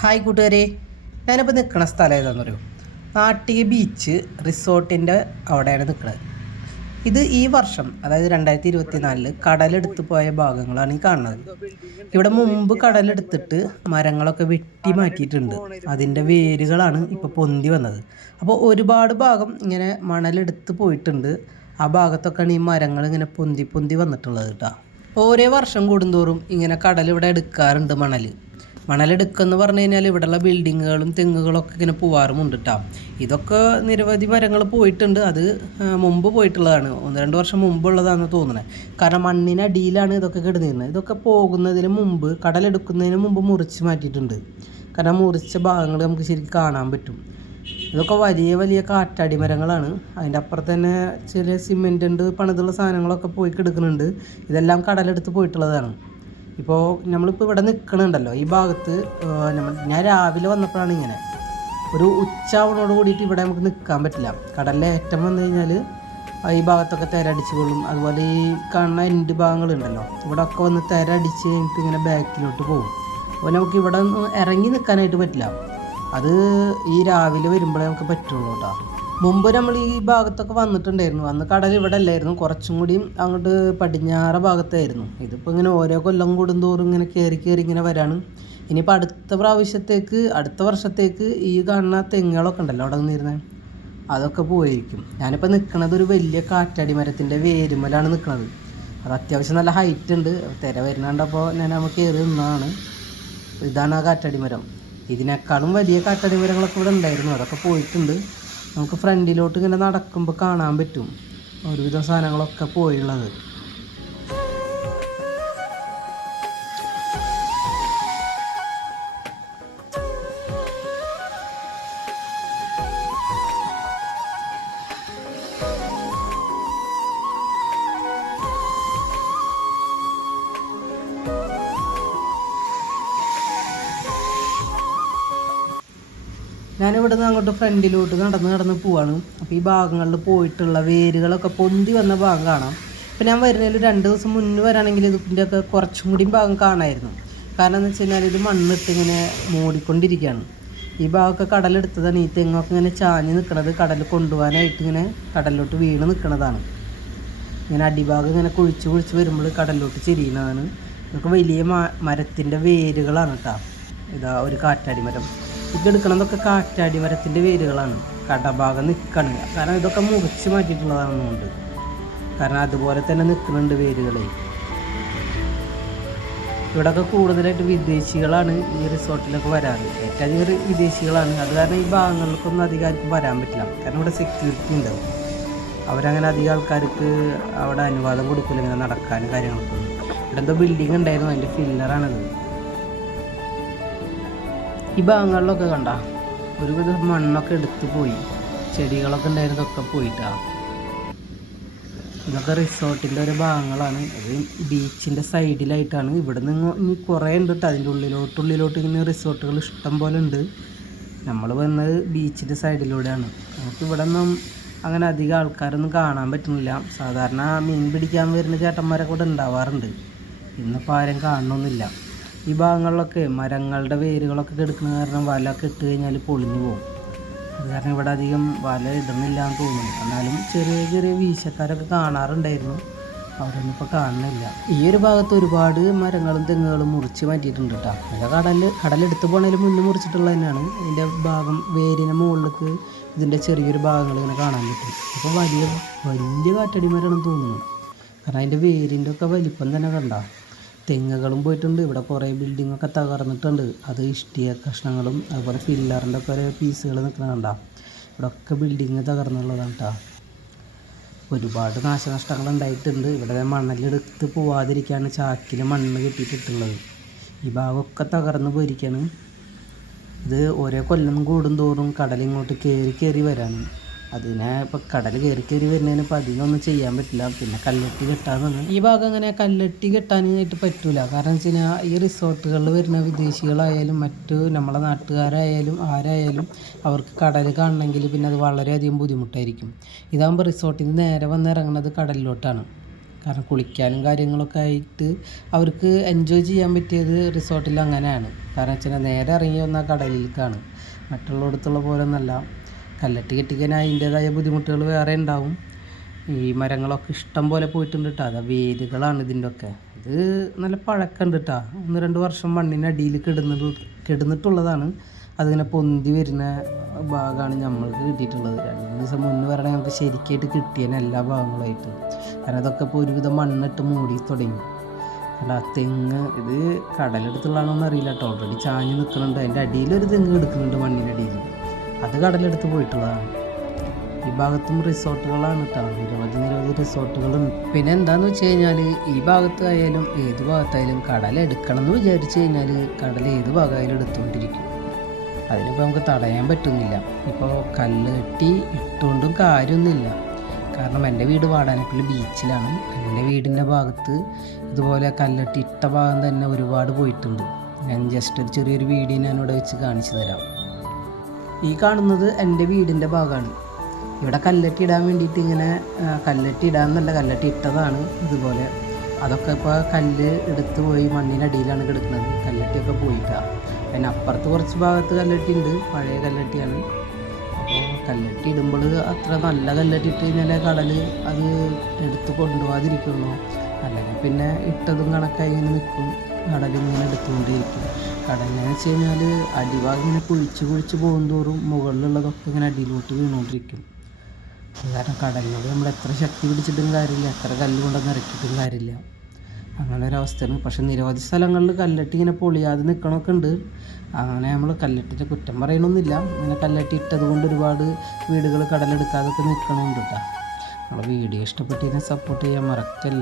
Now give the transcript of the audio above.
Hi കൂട്ടുകാരെ. ഞാനിപ്പോൾ നിൽക്കുന്ന സ്ഥലം ഏതാണെന്ന് പറയൂ നാട്ടിക ബീച്ച് റിസോർട്ടിന്റെ അവിടെയാണ് നിൽക്കുന്നത് ഇത് ഈ വർഷം അതായത് രണ്ടായിരത്തി ഇരുപത്തി നാലിൽ കടലെടുത്ത് പോയ ഭാഗങ്ങളാണ് ഈ കാണുന്നത്. ഇവിടെ മുമ്പ് കടലെടുത്തിട്ട് മരങ്ങളൊക്കെ വെട്ടി മാറ്റിയിട്ടുണ്ട്. അതിന്റെ വേരുകളാണ് ഇപ്പോൾ പൊന്തി വന്നത്. അപ്പോൾ ഒരുപാട് ഭാഗം ഇങ്ങനെ മണലെടുത്ത് പോയിട്ടുണ്ട്. ആ ഭാഗത്തൊക്കെയാണ് ഈ മരങ്ങൾ ഇങ്ങനെ പൊന്തി പൊന്തി വന്നിട്ടുള്ളത് കേട്ടോ. ഓരോ വർഷം കൂടുന്തോറും ഇങ്ങനെ കടൽ ഇവിടെ എടുക്കാറുണ്ട് മണൽ മണലെടുക്കെന്ന് പറഞ്ഞു കഴിഞ്ഞാൽ ഇവിടെയുള്ള ബിൽഡിങ്ങുകളും തെങ്ങുകളൊക്കെ ഇങ്ങനെ പോവാറുമുണ്ട് കേട്ടോ ഇതൊക്കെ നിരവധി മരങ്ങൾ പോയിട്ടുണ്ട്. അത് മുമ്പ് പോയിട്ടുള്ളതാണ്. ഒന്ന് രണ്ട് വർഷം മുമ്പുള്ളതാണെന്ന് തോന്നുന്നത് കാരണം മണ്ണിനടിയിലാണ് ഇതൊക്കെ കിടന്നിരുന്നത്. ഇതൊക്കെ പോകുന്നതിന് മുമ്പ് കടലെടുക്കുന്നതിന് മുമ്പ് മുറിച്ച് മാറ്റിയിട്ടുണ്ട്. കാരണം മുറിച്ച ഭാഗങ്ങൾ നമുക്ക് ശരിക്കും കാണാൻ പറ്റും. ഇതൊക്കെ വലിയ വലിയ കാറ്റാടി മരങ്ങളാണ് അതിന്റെ അപ്പുറത്ത് തന്നെ ചെറിയ സിമെന്റ് ഉണ്ട് പണിതുള്ള സാധനങ്ങളൊക്കെ പോയി കിടക്കുന്നുണ്ട്. ഇതെല്ലാം കടലെടുത്ത് പോയിട്ടുള്ളതാണ്. ഇപ്പോൾ നമ്മളിപ്പോൾ ഇവിടെ നിൽക്കണുണ്ടല്ലോ ഈ ഭാഗത്ത് നമ്മൾ ഞാൻ രാവിലെ വന്നപ്പോഴാണ് ഇങ്ങനെ. ഒരു ഉച്ചാവണോട് കൂടിയിട്ട് ഇവിടെ നമുക്ക് നിൽക്കാൻ പറ്റില്ല. കടലിലെ ഏറ്റം വന്നു കഴിഞ്ഞാൽ ഈ ഭാഗത്തൊക്കെ തിരടിച്ച് കൊള്ളും. അതുപോലെ ഈ കാണുന്ന എൻഡ് ഭാഗങ്ങളുണ്ടല്ലോ ഇവിടെ ഒക്കെ വന്ന് തിരടിച്ച് കഴിഞ്ഞിട്ട് ഇങ്ങനെ ബാക്കിലോട്ട് പോകും. അപ്പോൾ നമുക്ക് ഇവിടെ ഇറങ്ങി നിൽക്കാനായിട്ട് പറ്റില്ല. അത് ഈ രാവിലെ വരുമ്പോഴേ നമുക്ക് പറ്റുള്ളൂ കേട്ടോ. മുമ്പ് നമ്മൾ ഈ ഭാഗത്തൊക്കെ വന്നിട്ടുണ്ടായിരുന്നു. അന്ന് കടൽ ഇവിടെ അല്ലായിരുന്നു. കുറച്ചും കൂടി അങ്ങോട്ട് പടിഞ്ഞാറ ഭാഗത്തായിരുന്നു. ഇതിപ്പോൾ ഇങ്ങനെ ഓരോ കൊല്ലം കൂടുന്തോറും ഇങ്ങനെ കയറി കയറി ഇങ്ങനെ വരാണ്. ഇനിയിപ്പോൾ അടുത്ത പ്രാവശ്യത്തേക്ക് അടുത്ത വർഷത്തേക്ക് ഈ കാണുന്ന തെങ്ങുകളൊക്കെ ഉണ്ടല്ലോ അവിടെ നിന്നിരുന്നത് അതൊക്കെ പോയിരിക്കും. ഞാനിപ്പോൾ നിൽക്കുന്നത് ഒരു വലിയ കാറ്റാടി മരത്തിന്റെ വേരുമലാണ് നിൽക്കുന്നത് അത് അത്യാവശ്യം നല്ല ഹൈറ്റ് ഉണ്ട്. തിര വരുന്നുണ്ടപ്പോൾ ഞാൻ നമുക്ക് കയറി നിന്നാണ്. ഇതാണ് ആ കാറ്റാടി മരം. ഇതിനേക്കാളും വലിയ കാറ്റാടി മരങ്ങളൊക്കെ ഇവിടെ ഉണ്ടായിരുന്നു. അതൊക്കെ പോയിട്ടുണ്ട്. നമുക്ക് ഫ്രണ്ടിലോട്ട് ഇങ്ങനെ നടക്കുമ്പോൾ കാണാൻ പറ്റും. ഒരുവിധം സാധനങ്ങളൊക്കെ പോയുള്ളത് ഞാനിവിടെ നിന്ന് അങ്ങോട്ട് ഫ്രണ്ടിലോട്ട് നടന്ന് നടന്ന് പോവാണ്. അപ്പോൾ ഈ ഭാഗങ്ങളിൽ പോയിട്ടുള്ള വേരുകളൊക്കെ പൊന്തി വന്ന ഭാഗം കാണാം. ഇപ്പം ഞാൻ വരുന്നതിൽ രണ്ട് ദിവസം മുന്നേ വരാണെങ്കിൽ ഇതിന്റെ ഒക്കെ കുറച്ചും കൂടി ഭാഗം കാണായിരുന്നു. കാരണം എന്ന് വെച്ച് കഴിഞ്ഞാൽ ഇത് മണ്ണിട്ട് ഇങ്ങനെ മൂടിക്കൊണ്ടിരിക്കുകയാണ്. ഈ ഭാഗമൊക്കെ കടലെടുത്തതാണ്. ഈ തെങ്ങൊക്കെ ഇങ്ങനെ ചാഞ്ഞ് നിൽക്കുന്നത് കടൽ കൊണ്ടുപോകാനായിട്ട് ഇങ്ങനെ കടലിലോട്ട് വീണ് നിൽക്കുന്നതാണ് ഇങ്ങനെ അടിഭാഗം ഇങ്ങനെ കുഴിച്ച് കുഴിച്ച് വരുമ്പോൾ കടലിലോട്ട് ചെരിയുന്നതാണ്. ഇതൊക്കെ വലിയ മരത്തിന്റെ വേരുകളാണ് കേട്ടോ. ഇതാ ഒരു കാറ്റാടി ഇത് എടുക്കണതൊക്കെ കാറ്റാടി മരത്തിന്റെ വേരുകളാണ്. കടഭാഗം നിൽക്കണ കാരണം ഇതൊക്കെ മുറിച്ച് മാറ്റിയിട്ടുള്ളതാണെന്നുണ്ട് കാരണം അതുപോലെ തന്നെ നിൽക്കുന്നുണ്ട് വേരുകളെ. ഇവിടെയൊക്കെ കൂടുതലായിട്ട് വിദേശികളാണ് ഈ റിസോർട്ടിലൊക്കെ വരാറ്. ഏറ്റവും അധികം വിദേശികളാണ്. അത് കാരണം ഈ ഭാഗങ്ങളിലേക്കൊന്നും അധികാർക്ക് വരാൻ പറ്റില്ല. കാരണം ഇവിടെ സെക്യൂരിറ്റി ഉണ്ടാവും അവരങ്ങനെ അധികം ആൾക്കാർക്ക് അവിടെ അനുവാദം കൊടുക്കില്ല ഇങ്ങനെ നടക്കാനും കാര്യങ്ങളൊക്കെ. ഇവിടെ എന്തോ ബിൽഡിംഗ് ഉണ്ടായിരുന്നു. അതിന്റെ ഫില്ലറാണത് ഈ ഭാഗങ്ങളിലൊക്കെ കണ്ട? ഒരുവിധം മണ്ണൊക്കെ എടുത്തു പോയി. ചെടികളൊക്കെ ഉണ്ടായിരുന്നതൊക്കെ പോയിട്ടാ. ഇതൊക്കെ റിസോർട്ടിന്റെ ഒരു ഭാഗങ്ങളാണ്. അത് ബീച്ചിന്റെ സൈഡിലായിട്ടാണ്. ഇവിടെ നിന്ന് ഇനി കുറേ ഉണ്ട് കേട്ടോ അതിന്റെ ഉള്ളിലോട്ട് ഉള്ളിലോട്ട് ഇങ്ങനെ റിസോർട്ടുകൾ ഇഷ്ടം പോലെ ഉണ്ട്. നമ്മൾ വന്നത് ബീച്ചിന്റെ സൈഡിലൂടെയാണ്. നമുക്ക് ഇവിടെ നിന്നും അങ്ങനെ അധികം ആൾക്കാരൊന്നും കാണാൻ പറ്റുന്നില്ല. സാധാരണ മീൻ പിടിക്കാൻ വരുന്ന ചേട്ടന്മാരൊക്കെ ഇവിടെ ഉണ്ടാവാറുണ്ട്. ഇന്നിപ്പോൾ ആരും കാണണമെന്നില്ല ഈ ഭാഗങ്ങളിലൊക്കെ മരങ്ങളുടെ വേരുകളൊക്കെ കെടുക്കുന്ന കാരണം വല ഒക്കെ ഇട്ട് കഴിഞ്ഞാൽ പൊളിഞ്ഞു പോകും. അത് കാരണം ഇവിടെ അധികം വല ഇടുന്നില്ല എന്ന് തോന്നുന്നു. എന്നാലും ചെറിയ ചെറിയ വീശക്കാരൊക്കെ കാണാറുണ്ടായിരുന്നു. അവരൊന്നും ഇപ്പോൾ കാണുന്നില്ല. ഈ ഒരു ഭാഗത്ത് ഒരുപാട് മരങ്ങളും തെങ്ങുകളും മുറിച്ച് മാറ്റിയിട്ടുണ്ട് കേട്ടോ. നല്ല കടൽ കടലെടുത്ത് പോണതിൽ മുന്നേ മുറിച്ചിട്ടുള്ളത് തന്നെയാണ്. ഇതിന്റെ ഭാഗം വേരിന് മുകളിലേക്ക് ഇതിന്റെ ചെറിയൊരു ഭാഗങ്ങൾ ഇങ്ങനെ കാണാൻ പറ്റും. അപ്പോൾ വലിയ വലിയ കാറ്റടിമരാണെന്ന് തോന്നുന്നു. കാരണം അതിന്റെ വേരിന്റെ ഒക്കെ വലിപ്പം തന്നെ കണ്ട? തെങ്ങുകളും പോയിട്ടുണ്ട്. ഇവിടെ കുറേ ബിൽഡിംഗ് ഒക്കെ തകർന്നിട്ടുണ്ട്. അത് ഇഷ്ടിക കഷ്ണങ്ങളും അതുപോലെ ഫില്ലറിന്റെ ഒക്കെ പീസുകൾ നിൽക്കുന്നത് കണ്ട. ഇവിടെ ഒക്കെ ബിൽഡിങ് തകർന്നുള്ളതാണ് കേട്ടോ ഒരുപാട് നാശനഷ്ടങ്ങൾ ഉണ്ടായിട്ടുണ്ട്. ഇവിടെ മണലെടുത്ത് പോവാതിരിക്കാണ് ചാക്കിൽ മണ്ണ് കെട്ടിയിട്ടിട്ടുള്ളത്. ഈ ഭാഗമൊക്കെ തകർന്നു പോയിരിക്കുകയാണ് ഇത് ഓരോ കൊല്ലം കൂടും തോറും കടലിങ്ങോട്ട് കയറി കയറി വരാണ്. അതിനെ ഇപ്പോൾ കടൽ കയറി കയറി വരുന്നതിന് ഇപ്പൊ അധികമൊന്നും ചെയ്യാൻ പറ്റില്ല. പിന്നെ കല്ലെട്ടി കെട്ടാന്നാണ് ഈ ഭാഗം അങ്ങനെ കല്ലെട്ടി കെട്ടാനായിട്ട് പറ്റൂല. കാരണം വെച്ച് കഴിഞ്ഞാൽ ഈ റിസോർട്ടുകളിൽ വരുന്ന വിദേശികളായാലും മറ്റു നമ്മളെ നാട്ടുകാരായാലും ആരായാലും അവർക്ക് കടൽ കാണണമെങ്കിൽ പിന്നെ അത് വളരെയധികം ബുദ്ധിമുട്ടായിരിക്കും. ഇതാകുമ്പോൾ റിസോർട്ടിൽ നിന്ന് നേരെ വന്ന് ഇറങ്ങുന്നത് കടലിലോട്ടാണ്. കാരണം കുളിക്കാനും കാര്യങ്ങളൊക്കെ ആയിട്ട് അവർക്ക് എൻജോയ് ചെയ്യാൻ പറ്റിയത് റിസോർട്ടിൽ അങ്ങനെയാണ്. കാരണം വെച്ചാൽ നേരെ ഇറങ്ങി വന്നാൽ കടലിലേക്കാണ്. മറ്റുള്ളിടത്തുള്ള പോലെ ഒന്നല്ല. കല്ലട്ടി കെട്ടിക്കാൻ അതിന്റേതായ ബുദ്ധിമുട്ടുകൾ വേറെ ഉണ്ടാവും. ഈ മരങ്ങളൊക്കെ ഇഷ്ടം പോലെ പോയിട്ടുണ്ട് കേട്ടോ അതാ വേരുകളാണ് ഇതിന്റെ ഒക്കെ ഇത് നല്ല പഴക്കമുണ്ട് കേട്ടോ ഒന്ന് രണ്ട് വർഷം മണ്ണിനടിയിൽ കിടന്നിട്ട് കിടന്നിട്ടുള്ളതാണ്. അതിങ്ങനെ പൊന്തി വരുന്ന ഭാഗമാണ് നമ്മൾക്ക് കിട്ടിയിട്ടുള്ളത്. രണ്ട് ദിവസം മുന്നേ വരണേ നമുക്ക് ശരിക്കായിട്ട് കിട്ടിയതിന് എല്ലാ ഭാഗങ്ങളായിട്ട്. കാരണം അതൊക്കെ ഇപ്പോൾ ഒരുവിധം മണ്ണിട്ട് മൂടി തുടങ്ങി. അല്ല തെങ്ങ് ഇത് കടലെടുത്തുള്ളതാണോ എന്നറിയില്ല കേട്ടോ ഓൾറെഡി ചാഞ്ഞ് നിൽക്കുന്നുണ്ട്. അതിന്റെ അടിയിൽ ഒരു തെങ്ങ് എടുക്കുന്നുണ്ട് മണ്ണിന്റെ അടിയിൽ. അത് കടലെടുത്ത് പോയിട്ടുള്ളതാണ്. ഈ ഭാഗത്തും റിസോർട്ടുകളാണ് കേട്ടോ നിരവധി നിരവധി റിസോർട്ടുകളുണ്ട് പിന്നെ എന്താന്ന് വെച്ച് കഴിഞ്ഞാൽ ഈ ഭാഗത്തായാലും ഏത് ഭാഗത്തായാലും കടൽ എടുക്കണം എന്ന് വിചാരിച്ചു കഴിഞ്ഞാൽ കടൽ ഏത് ഭാഗമായാലും എടുത്തുകൊണ്ടിരിക്കും. അതിനിപ്പോൾ നമുക്ക് തടയാൻ പറ്റുന്നില്ല. ഇപ്പോൾ കല്ല് കെട്ടി ഇട്ടുകൊണ്ടും കാര്യമൊന്നുമില്ല. കാരണം എന്റെ വീട് വാടാനപ്പള്ളി ബീച്ചിലാണ്. എന്റെ വീടിന്റെ ഭാഗത്ത് ഇതുപോലെ കല്ലെട്ടി ഇട്ട ഭാഗം തന്നെ ഒരുപാട് പോയിട്ടുണ്ട്. ഞാൻ ജസ്റ്റ് ഒരു ചെറിയൊരു വീഡിയോ ഞാനിവിടെ വെച്ച് കാണിച്ചു തരാം. ഈ കാണുന്നത് എന്റെ വീടിന്റെ ഭാഗമാണ്. ഇവിടെ കല്ലട്ടി ഇടാൻ വേണ്ടിയിട്ട് ഇങ്ങനെ കല്ലട്ടി ഇടാന്നല്ല കല്ലട്ടി ഇട്ടതാണ് ഇതുപോലെ. അതൊക്കെ ഇപ്പോൾ കല്ല് എടുത്ത് പോയി മണ്ണിനടിയിലാണ് കിടക്കുന്നത്. കല്ലട്ടിയൊക്കെ പോയിട്ടാണ് പിന്നെ അപ്പുറത്ത് കുറച്ച് ഭാഗത്ത് കല്ലട്ടി ഉണ്ട്. പഴയ കല്ലട്ടിയാണ്. അപ്പോൾ കല്ലട്ടി ഇടുമ്പോൾ അത്ര നല്ല കല്ലട്ടി ഇട്ട് കഴിഞ്ഞാൽ കടൽ അത് എടുത്ത് കൊണ്ടുപോകാതിരിക്കുള്ളൂ. അല്ലെങ്കിൽ പിന്നെ ഇട്ടതും കണക്കായി ഇങ്ങനെ നിൽക്കും. കടലിങ്ങനെ എടുത്തുകൊണ്ടിരിക്കും. കടലിനെന്ന് വെച്ച് കഴിഞ്ഞാൽ അടിഭാഗം ഇങ്ങനെ കുഴിച്ച് കുഴിച്ച് പോകുന്തോറും മുകളിലുള്ളതൊക്കെ ഇങ്ങനെ അടിയിലോട്ട് വീണുകൊണ്ടിരിക്കും കാരണം കടലിനോട് നമ്മൾ എത്ര ശക്തി പിടിച്ചിട്ടും കാര്യമില്ല എത്ര കല്ല് കൊണ്ടൊന്നും ഇറക്കിയിട്ടും കാര്യമില്ല. അങ്ങനെ ഒരവസ്ഥയാണ് പക്ഷെ നിരവധി സ്ഥലങ്ങളിൽ കല്ലട്ടി ഇങ്ങനെ പൊളിയാതെ നിൽക്കണമൊക്കെ ഉണ്ട്. അങ്ങനെ നമ്മൾ കല്ലട്ടിന്റെ കുറ്റം പറയണമെന്നില്ല ഇങ്ങനെ കല്ലട്ടി ഇട്ടത് കൊണ്ട് ഒരുപാട് വീടുകൾ കടലെടുക്കാതൊക്കെ നിൽക്കണമുണ്ട് കേട്ടോ നമ്മൾ വീഡിയോ ഇഷ്ടപ്പെട്ട് സപ്പോർട്ട് ചെയ്യാൻ മറക്കല്ല.